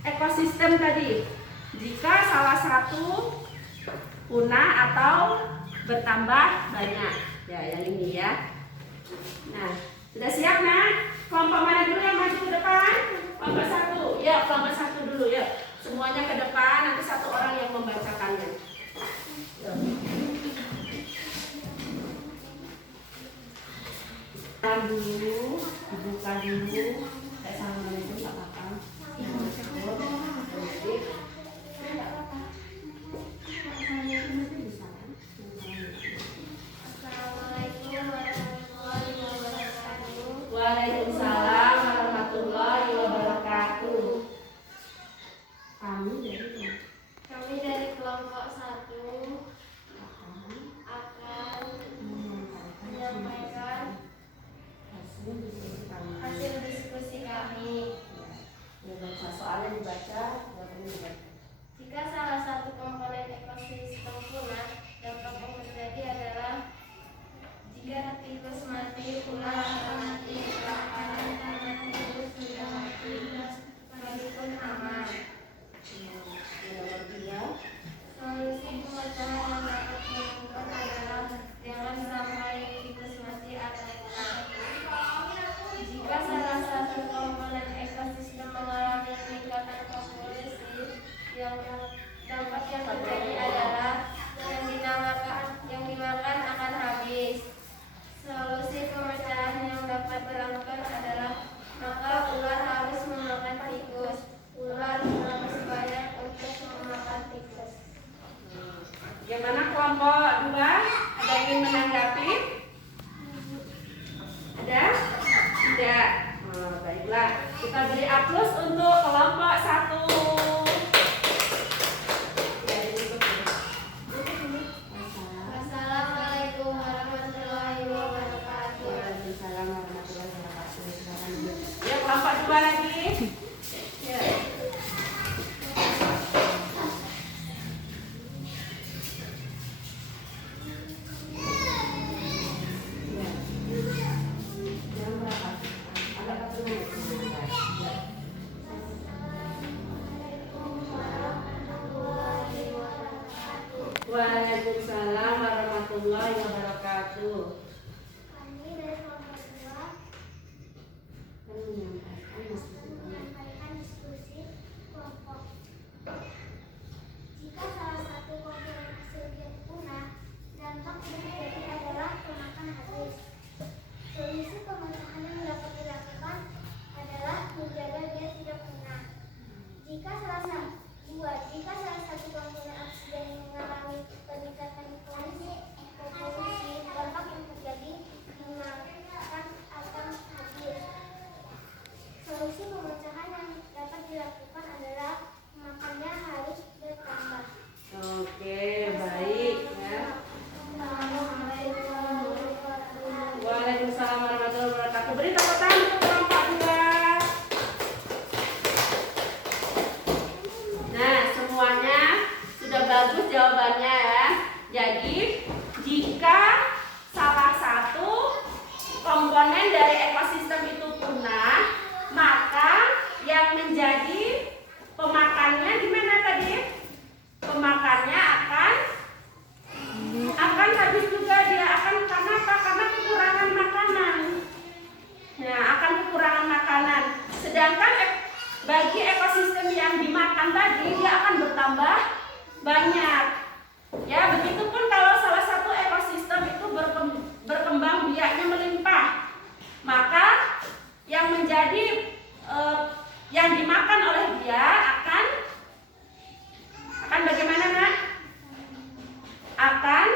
ekosistem tadi. Jika salah satu punah atau bertambah banyak, ya yang ini ya. Nah, sudah siap nak? Kelompok mana dulu yang maju ke depan? Kelompok 1, ya kelompok 1 dulu ya. Semuanya ke depan, nanti satu orang yang membacakannya. Dulu, dibuka dulu, kayak sama itu nggak apa-apa. Waalaikumsalam warahmatullahi wabarakatuh. Kami dari kelompok 1 akan menyampaikan hasil diskusi kami. Soalnya dibaca, jika salah satu komponen ekosistem punah, dampak yang terjadi adalah jika tikus mati, ular akan mati, karena tikus sudah mati, kami pun aman. Solusi beri aplaus untuk kelompok 1. Ya, ditutup ya. Assalamualaikum warahmatullahi wabarakatuh. Waalaikumsalam warahmatullahi wabarakatuh. Silakan dulu. Ya, kelompok 2 lagi. Ya. Waalaikumsalam warahmatullahi wabarakatuh. Kami dari kelompok 2 menyampaikan diskusi kelompok. Jika salah satu komponen oksigen punah, dampak yang terjadi adalah pemakan habis. Solusi pemecahan yang dapat dilakukan adalah menjaga dia tidak punah. Jika salah satu komponen oksigen mengalami peningkatan polusi, dampak yang terjadi memakan akan habis. Solusi pemecahan yang dapat dilakukan adalah makannya harus bertambah. Oke, baik ya. Waalaikumsalam warahmatullahi wabarakatuh. Beri tepuk tangan untuk kelompok 2. Nah, semuanya sudah bagus jawabannya ya. Jadi, jika salah satu komponen dari ekosistem itu punah, maka yang menjadi pemakannya gimana tadi? Pemakannya akan habis juga dia akan karena apa? Karena kekurangan makanan. Nah, akan kekurangan makanan. Sedangkan bagi ekosistem yang dimakan tadi dia akan bertambah banyak. Ya, begitupun kalau salah satu ekosistem itu berkembang biaknya melimpah, maka yang menjadi yang dimakan oleh dia akan bagaimana, Nak? Akan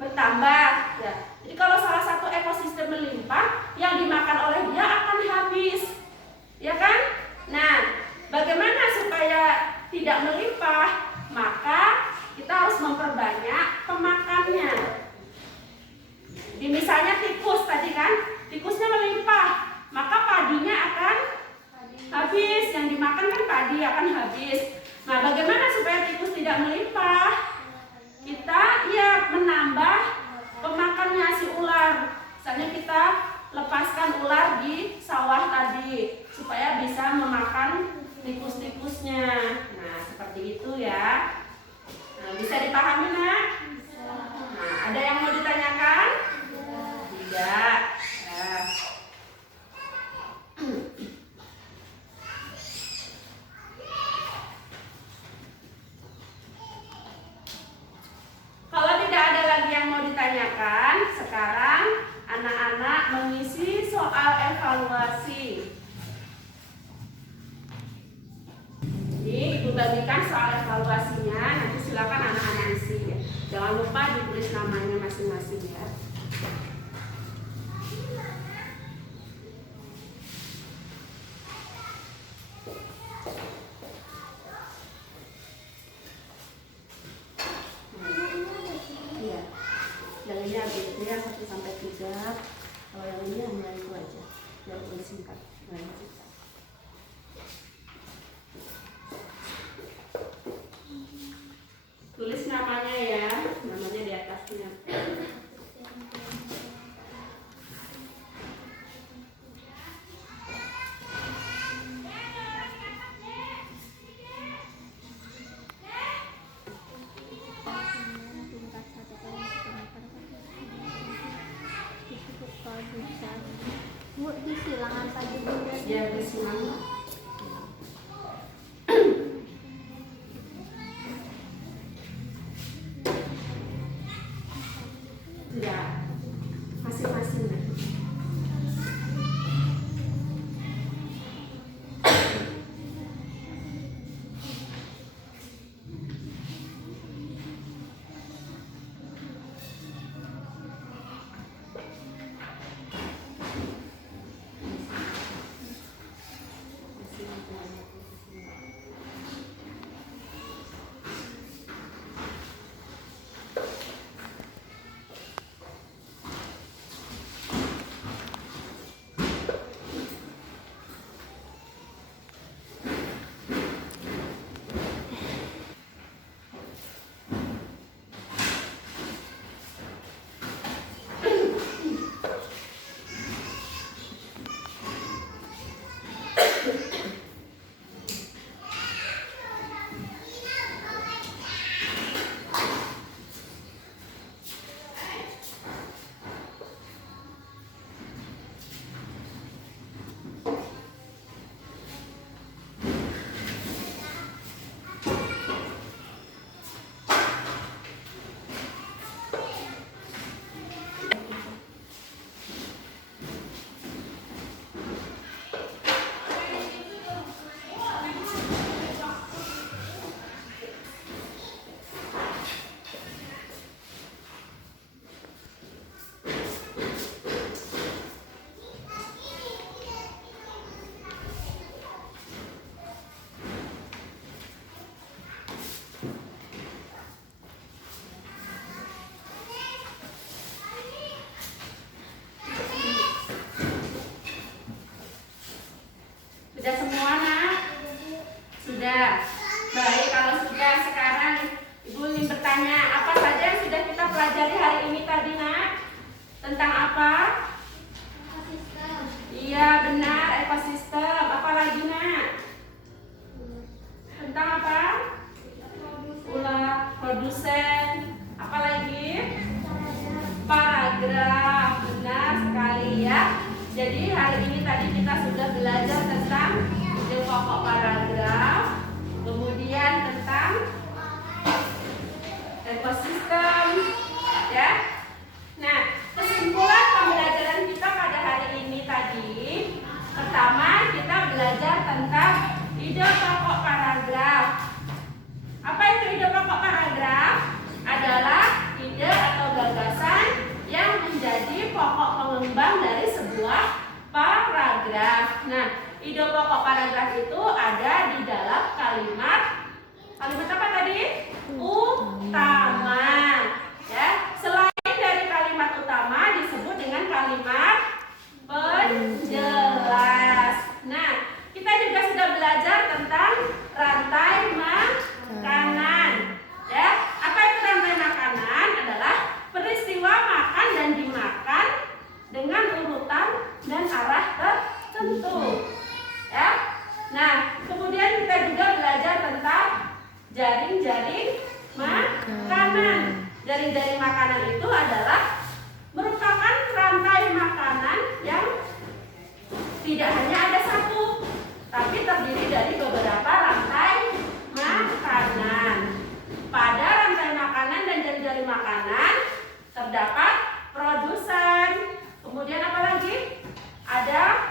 bertambah. Ya. Jadi kalau salah satu ekosistem melimpah, yang dimakan oleh dia akan habis. Ya kan? Nah, bagaimana supaya tidak melimpah? Maka kita harus memperbanyak pemakannya. Di misalnya tikus tadi kan, tikusnya melimpah, maka padinya akan habis. Yang dimakan kan padi akan habis. Nah, bagaimana supaya tikus tidak melimpah? Kita menambah pemakannya si ular. Misalnya kita lepaskan ular di sawah tadi supaya bisa memakan tikus-tikusnya. Nah, seperti itu ya. Nah, bisa dipahami, Nak? Nah, ada yang mau ditanyakan? Tidak. Ya. Kalau tidak ada lagi yang mau ditanyakan, sekarang anak-anak mengisi soal evaluasi. Ini Ibu bagikan soal evaluasinya, nanti silakan anak-anak isi ya. Jangan lupa ditulis namanya masing-masing ya. Iya. Yang ini ABCD 1 sampai 3. Kalau yang ini hanya itu aja. Yang lebih singkat. Tulis namanya ya, namanya di atasnya. Bu, di silangan pagi bunda. Ya, di silangan. Ya, masing-masing. Jadi hari ini tadi kita sudah belajar tentang ide pokok paragraf, kemudian tentang ekosistem, ya. Nah, kesimpulan pembelajaran kita pada hari ini tadi, pertama kita belajar tentang ide pokok paragraf. Apa itu ide pokok paragraf? Adalah ide atau gagasan yang menjadi pokok pengembang dari sebuah paragraf. Nah, ide pokok paragraf itu ada di dalam kalimat apa tadi? Utama. Ya, selain dari kalimat utama disebut dengan kalimat penjelas. Nah, kita juga sudah belajar tentang rantai makanan. Ya, apa itu rantai makanan? Adalah peristiwa makan dan dimakan dengan urutan dan arah tertentu. Ya. Nah, kemudian kita juga belajar tentang jaring-jaring makanan. Jaring-jaring makanan itu adalah merupakan rantai makanan yang tidak hanya ada satu, tapi terdiri dari beberapa rantai makanan. Pada rantai makanan dan jaring-jaring makanan terdapat produsen, kemudian apa lagi? Ada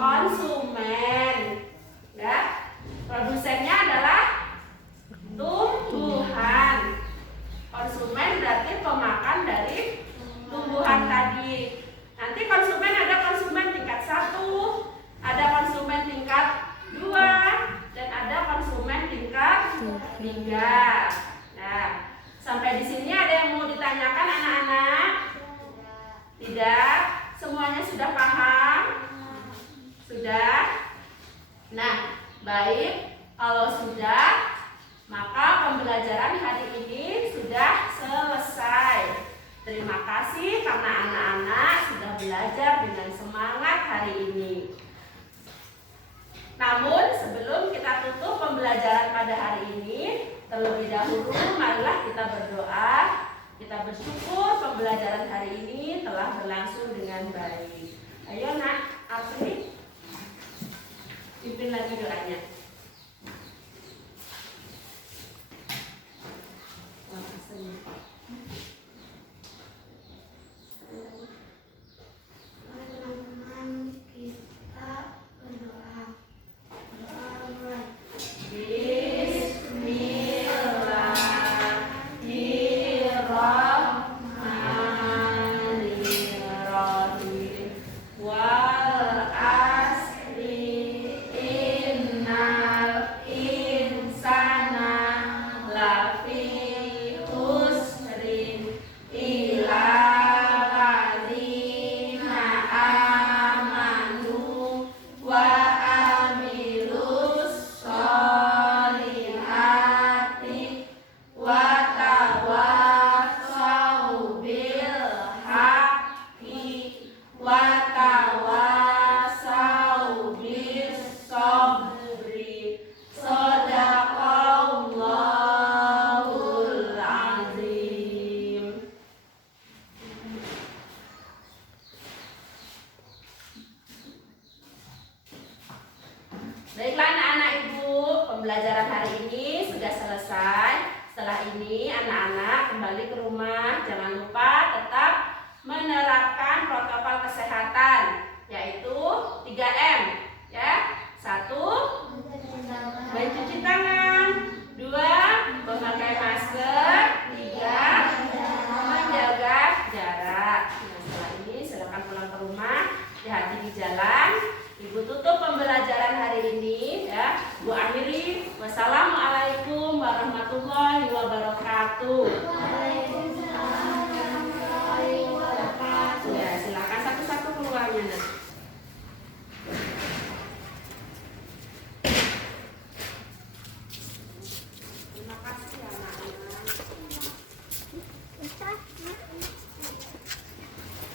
konsumen. Ya. Produsennya adalah tumbuhan. Konsumen berarti pemakan dari tumbuhan tadi. Nanti konsumen ada konsumen tingkat 1, ada konsumen tingkat 2, dan ada konsumen tingkat 3. Nah, sampai di sini ada yang mau ditanyakan anak-anak? Tidak? Semuanya sudah paham? Sudah? Nah, baik. Kalau sudah, maka pembelajaran hari ini sudah selesai. Terima kasih karena anak-anak sudah belajar dengan semangat hari ini. Namun sebelum kita tutup pembelajaran pada hari ini, terlebih dahulu marilah kita berdoa. Kita bersyukur pembelajaran hari ini telah berlangsung dengan baik. Ayo nak, Afri, pimpin lagi doanya. Teman-teman, kita berdoa. Bismillahirrahmanirrahim. Wal asri innal insana lafi khusrin illa ladzina amanu wa amilus sholihati wa tawassaw bil haqqi wa tawassaw bis sabri. Shadaqallahul azim. Baiklah anak-anak ibu, pembelajaran hari ini sudah selesai. Setelah ini anak-anak kembali ke rumah. Jangan lupa tetap menerapkan protokol kesehatan, yaitu 3M. Ya, 1, mencuci tangan. 2, memakai masker. 3, menjaga jarak. Nah, setelah ini silakan pulang ke rumah, hati-hati di jalan. Ibu tutup pembelajaran hari ini, ya. Bu akhiri. Wassalamualaikum warahmatullahi wabarakatuh. Waalaikumsalam warahmatullahi wabarakatuh. Ya, silakan satu-satu keluarnya. Nah.